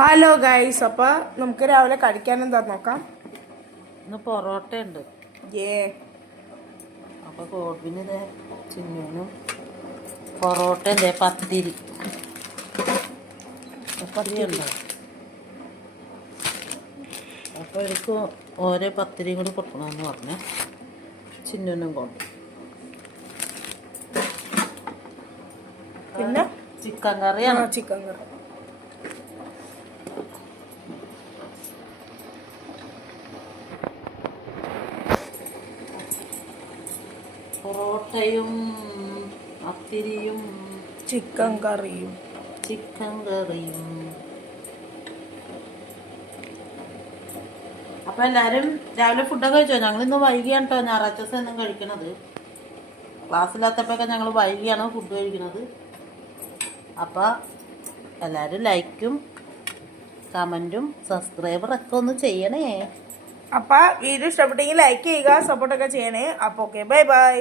Hello guys, അപ്പൊ നമുക്ക് രാവിലെ കഴിക്കാൻ എന്താ നോക്കാം. ഇന്ന് പൊറോട്ട ഉണ്ട്. അപ്പൊ കോഴിന് ചിന്നൂനും പൊറോട്ട പത്തിരി ഉണ്ടോ. അപ്പൊ എനിക്ക് ഓരോ പത്തിരിയും കൂടി കൊടുക്കണമെന്ന് പറഞ്ഞ ചിന്നൂനും കൊണ്ട്. പിന്നെ ചിക്കൻ കറിയാണ്. ചിക്കൻ കറി. പൊറോട്ടയും പത്തിരിയും ചിക്കൻ കറിയും അപ്പൊ എല്ലാരും രാവിലെ ഫുഡൊക്കെ കഴിച്ചോ? ഞങ്ങൾ ഇന്ന് വൈകിയാണ് കേട്ടോ ഞായറാഴ്ച ദിവസം ഒന്നും കഴിക്കണത്. ക്ലാസ്സില്ലാത്തപ്പോഴൊക്കെ ഞങ്ങൾ വൈകിയാണ് ഫുഡ് കഴിക്കുന്നത്. അപ്പൊ എല്ലാരും ലൈക്കും കമന്റും സബ്സ്ക്രൈബറൊക്കെ ഒന്ന് ചെയ്യണേ. അപ്പൊ വീഡിയോ ഇഷ്ടപ്പെട്ടെങ്കിൽ ലൈക്ക് ചെയ്യുക, സപ്പോർട്ടൊക്കെ ചെയ്യണേ. അപ്പൊ ഓക്കെ, ബൈ ബൈ.